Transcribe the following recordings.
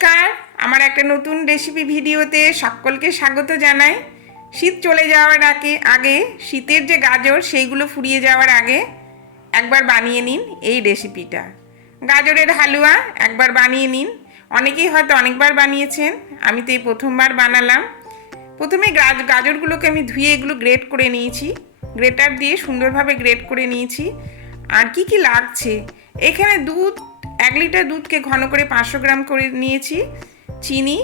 নমস্কার। আমার একটা নতুন রেসিপি ভিডিওতে সকলকে স্বাগত জানাই। শীত চলে যাওয়ার আগে আগে শীতের যে গাজর, সেইগুলো ফুরিয়ে যাওয়ার আগে একবার বানিয়ে নিন এই রেসিপিটা গাজরের হালুয়া একবার বানিয়ে নিন। অনেকেই হয়তো অনেকবার বানিয়েছেন, আমি তো এই প্রথমবার বানালাম। প্রথমে গাজ, গাজরগুলোকে আমি ধুয়ে এগুলো গ্রেট করে নিয়েছি। গ্রেটার দিয়ে সুন্দরভাবে গ্রেট করে নিয়েছি। আর কি কি লাগছে? এখানে দুধ এক লিটার দুধকে ঘন করে পাঁচশো গ্রাম করে নিয়েছি। চিনি,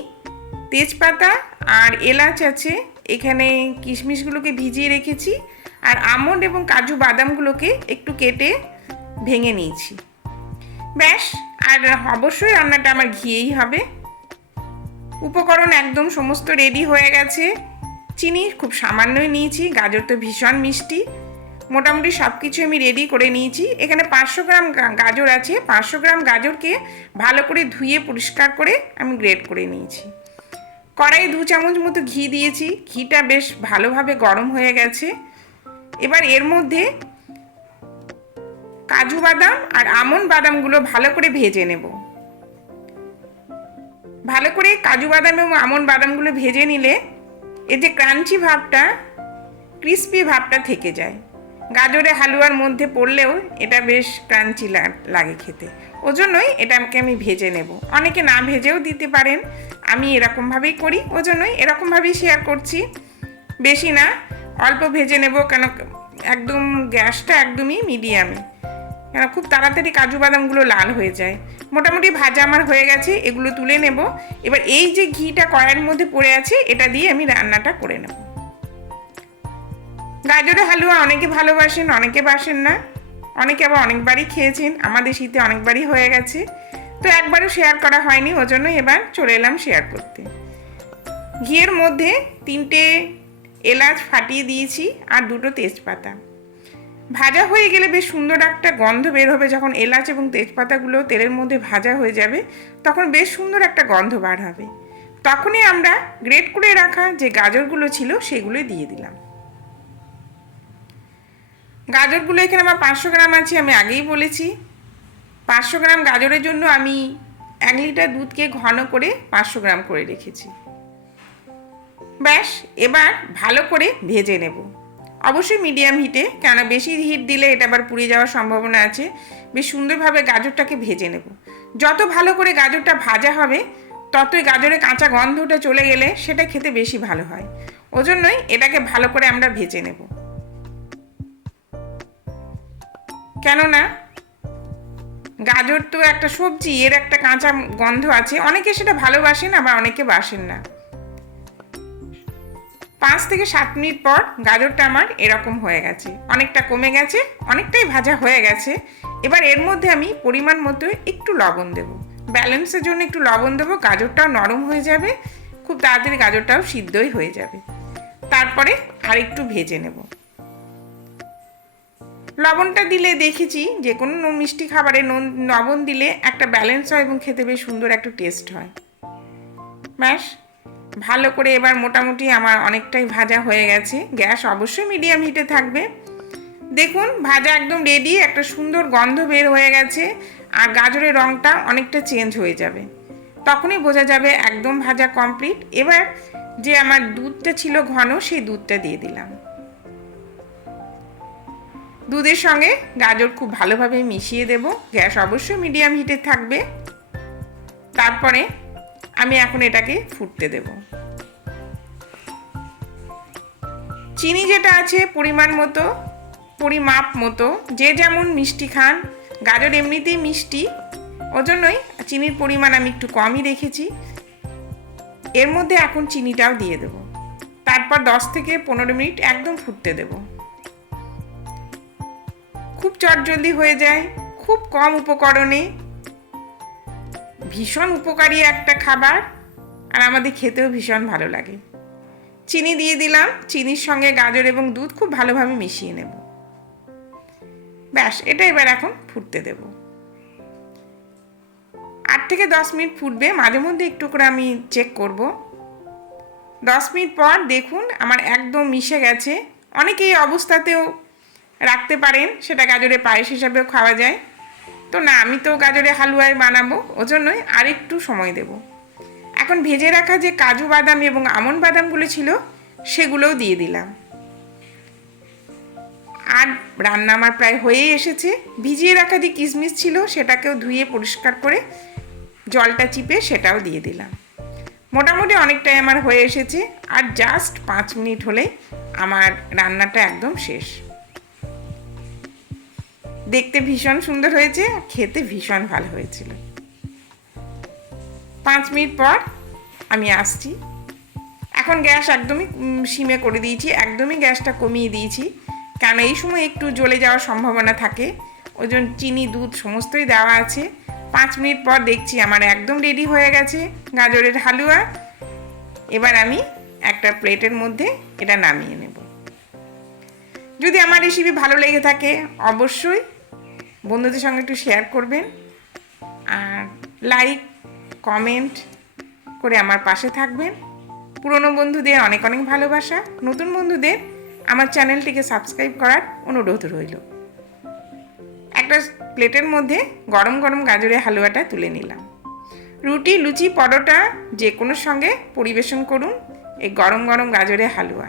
তেজপাতা আর এলাচ আছে। এখানে কিশমিশগুলোকে ভিজিয়ে রেখেছি আর আমন্ড এবং কাজু বাদামগুলোকে একটু কেটে ভেঙে নিয়েছি। ব্যাস, আর অবশ্যই রান্নাটা আমার ঘিয়েই হবে। উপকরণ একদম সমস্ত রেডি হয়ে গেছে। চিনি খুব সামান্যই নিয়েছি, গাজর তো ভীষণ মিষ্টি। মোটামুটি সব কিছু আমি রেডি করে নিয়েছি। এখানে পাঁচশো গ্রাম গাজর আছে। পাঁচশো গ্রাম গাজরকে ভালো করে ধুয়ে পরিষ্কার করে আমি গ্রেড করে নিয়েছি। কড়াই দু চামচ মতো ঘি দিয়েছি। ঘিটা বেশ ভালোভাবে গরম হয়ে গেছে। এবার এর মধ্যে কাজু বাদাম আর আমন্ড বাদামগুলো ভালো করে ভেজে নেব। ভালো করে কাজু বাদাম এবং আমন্ড বাদামগুলো ভেজে নিলে যে ক্রাঞ্চি ভাবটা ক্রিস্পি ভাবটা থেকে যায়। গাজরে হালুয়ার মধ্যে পড়লেও এটা বেশ ক্রাঞ্চি লাগে খেতে। ওজন্যই এটাকে আমি ভেজে নেব। অনেকে না ভেজেও দিতে পারেন। আমি এরকমভাবেই করি। ওজন্যই এরকমভাবেই শেয়ার করছি। বেশি না, অল্প ভেজে নেব কেন একদম গ্যাসটা একদমই মিডিয়ামে। কেন খুব তাড়াতাড়ি কাজু বাদামগুলো লাল হয়ে যায়। মোটামুটি ভাজা আমার হয়ে গেছে, এগুলো তুলে নেব। এবার এই যে ঘিটা কড়াইয়ের মধ্যে পড়ে আছে, এটা দিয়ে আমি রান্নাটা করে নেব। গাজরের হালুয়া অনেকে ভালোবাসেন, অনেকে বাসেন না। অনেকে আবার অনেকবারই খেয়েছেন, আমাদের শীতে অনেকবারই হয়ে গেছে। তো একবারও শেয়ার করা হয়নি, ওজন্য এবার চলে এলাম শেয়ার করতে। ঘিয়ের মধ্যে তিনটে এলাচ ফাটিয়ে দিয়েছি আর দুটো তেজপাতা। ভাজা হয়ে গেলে বেশ সুন্দর একটা গন্ধ বের হবে যখন এলাচ এবং তেজপাতাগুলো তেলের মধ্যে ভাজা হয়ে যাবে, তখন বেশ সুন্দর একটা গন্ধ বার হবে। তখনই আমরা গ্রেট করে রাখা যে গাজরগুলো ছিল সেগুলো দিয়ে দিলাম। গাজরগুলো এখানে আমার পাঁচশো গ্রাম আছে, আমি আগেই বলেছি। পাঁচশো গ্রাম গাজরের জন্য আমি এক লিটার দুধকে ঘন করে পাঁচশো গ্রাম করে রেখেছি। ব্যাস, এবার ভালো করে ভেজে নেব। অবশ্যই মিডিয়াম হিটে, কেন বেশি হিট দিলে এটা আবার পুড়ে যাওয়ার সম্ভাবনা আছে। বেশ সুন্দরভাবে গাজরটাকে ভেজে নেব। যত ভালো করে গাজরটা ভাজা হবে, ততই গাজরের কাঁচা গন্ধটা চলে গেলে সেটা খেতে বেশি ভালো হয়। ওজন্যই এটাকে ভালো করে আমরা ভেজে নেব। কেননা গাজর তো একটা সবজি, এর একটা কাঁচা গন্ধ আছে। অনেকে সেটা ভালোবাসেন আবার অনেকে বাসেন না। পাঁচ থেকে সাত মিনিট পর গাজরটা আমার এরকম হয়ে গেছে। অনেকটা কমে গেছে, অনেকটাই ভাজা হয়ে গেছে। এবার এর মধ্যে আমি পরিমাণ মতো একটু লবণ দেব। ব্যালেন্সের জন্য একটু লবণ দেবো, গাজরটাও নরম হয়ে যাবে, খুব তাড়াতাড়ি গাজরটাও সিদ্ধই হয়ে যাবে। তারপরে আর একটু ভেজে নেব। লবণটা দিলে দেখেছি যে কোনো মিষ্টি খাবারে নুন লবণ দিলে একটা ব্যালেন্স হয় এবং খেতে বেশ সুন্দর একটা টেস্ট হয়। ব্যাস, ভালো করে এবার মোটামুটি আমার অনেকটাই ভাজা হয়ে গেছে। গ্যাস অবশ্যই মিডিয়াম হিটে থাকবে। দেখুন, ভাজা একদম রেডি একটা সুন্দর গন্ধ বের হয়ে গেছে আর গাজরের রঙটা অনেকটা চেঞ্জ হয়ে যাবে। তখনই বোঝা যাবে একদম ভাজা কমপ্লিট এবার যে আমার দুধটা ছিল ঘন, সেই দুধটা দিয়ে দিলাম। দুধের সঙ্গে গাজর খুব ভালোভাবে মিশিয়ে দেব। গ্যাস অবশ্যই মিডিয়াম হিটে থাকবে। তারপরে আমি এখন এটাকে ফুটতে দেব। চিনি যেটা আছে, পরিমাণ মতো, পরিমাপ মতো, যে যেমন মিষ্টি খান, গাজর এমনিতেই মিষ্টি, ওজন্যই চিনির পরিমাণ আমি একটু কমই রেখেছি। এর মধ্যে এখন চিনিটাও দিয়ে দেব। তারপর দশ থেকে পনেরো মিনিট একদম ফুটতে দেবো। চটজলদি হয়ে যায়, খুব কম উপকরণে। ভীষণ উপকারী একটা খাবার, আর আমাদের খেতেও ভীষণ ভালো লাগে। চিনি দিয়ে দিলাম, চিনির সঙ্গে গাজর এবং দুধ খুব ভালোভাবে মিশিয়ে নেব। ব্যাস, এটা এবার এখন ফুটতে দেব। আট থেকে দশ মিনিট ফুটবে, মাঝে মধ্যে একটু করে আমি চেক করব। দশ মিনিট পর দেখুন, আমার একদম মিশে গেছে। অনেকে এই অবস্থাতেও রাখতে পারেন, সেটা গাজরের পায়েস হিসাবেও খাওয়া যায়। তো না, আমি তো গাজরের হালুয়ায় বানাবো, ওজন্যই আর একটু সময় দেব। এখন ভেজে রাখা যে কাজু বাদাম এবং আমন বাদামগুলো ছিল, সেগুলোও দিয়ে দিলাম। আর রান্না আমার প্রায় হয়েই এসেছে। ভিজিয়ে রাখা যে কিশমিশ ছিল, সেটাকেও ধুয়ে পরিষ্কার করে জলটা চিপে সেটাও দিয়ে দিলাম। মোটামুটি অনেকটাই আমার হয়ে এসেছে, আর জাস্ট পাঁচ মিনিট হলেই আমার রান্নাটা একদম শেষ। দেখতে ভীষণ সুন্দর হয়েছে, আর খেতে ভীষণ ভালো হয়েছিল। পাঁচ মিনিট পর আমি আসছি। এখন গ্যাস একদমই সিমে করে দিয়েছি, একদমই গ্যাসটা কমিয়ে দিয়েছি। কেন এই সময় একটু জ্বলে যাওয়ার সম্ভাবনা থাকে, ওই জন্য চিনি, দুধ সমস্তই দেওয়া আছে। পাঁচ মিনিট পর দেখছি আমার একদম রেডি হয়ে গেছে গাজরের হালুয়া। এবার আমি একটা প্লেটের মধ্যে এটা নামিয়ে নেব। যদি আমার রেসিপি ভালো লেগে থাকে, অবশ্যই বন্ধুদের সঙ্গে একটু শেয়ার করবেন আর লাইক কমেন্ট করে আমার পাশে থাকবেন। পুরনো বন্ধুদের অনেক অনেক ভালোবাসা। নতুন বন্ধুদের আমার চ্যানেলটিকে সাবস্ক্রাইব করার অনুরোধ রইল। একটা প্লেটের মধ্যে গরম গরম গাজরের হালুয়াটা তুলে নিলাম। রুটি, লুচি, পরোটা যে কোনো সঙ্গে পরিবেশন করুন এই গরম গরম গাজরের হালুয়া।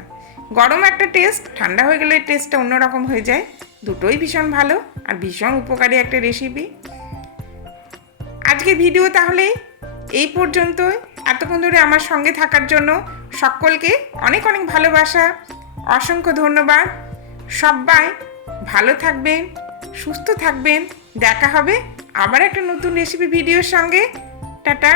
গরম একটা টেস্ট ঠান্ডা হয়ে গেলে টেস্টটা অন্যরকম হয়ে যায়। দুটোই ভীষণ ভালো আর ভীষণ উপকারী একটা রেসিপি আজকে ভিডিও তাহলে এই পর্যন্ত এতক্ষণ ধরে আমার সঙ্গে থাকার জন্য সকলকে অনেক অনেক ভালোবাসা, অসংখ্য ধন্যবাদ। সবাই ভালো থাকবেন, সুস্থ থাকবেন। দেখা হবে আবার একটা নতুন রেসিপি ভিডিওর সঙ্গে। টাটা।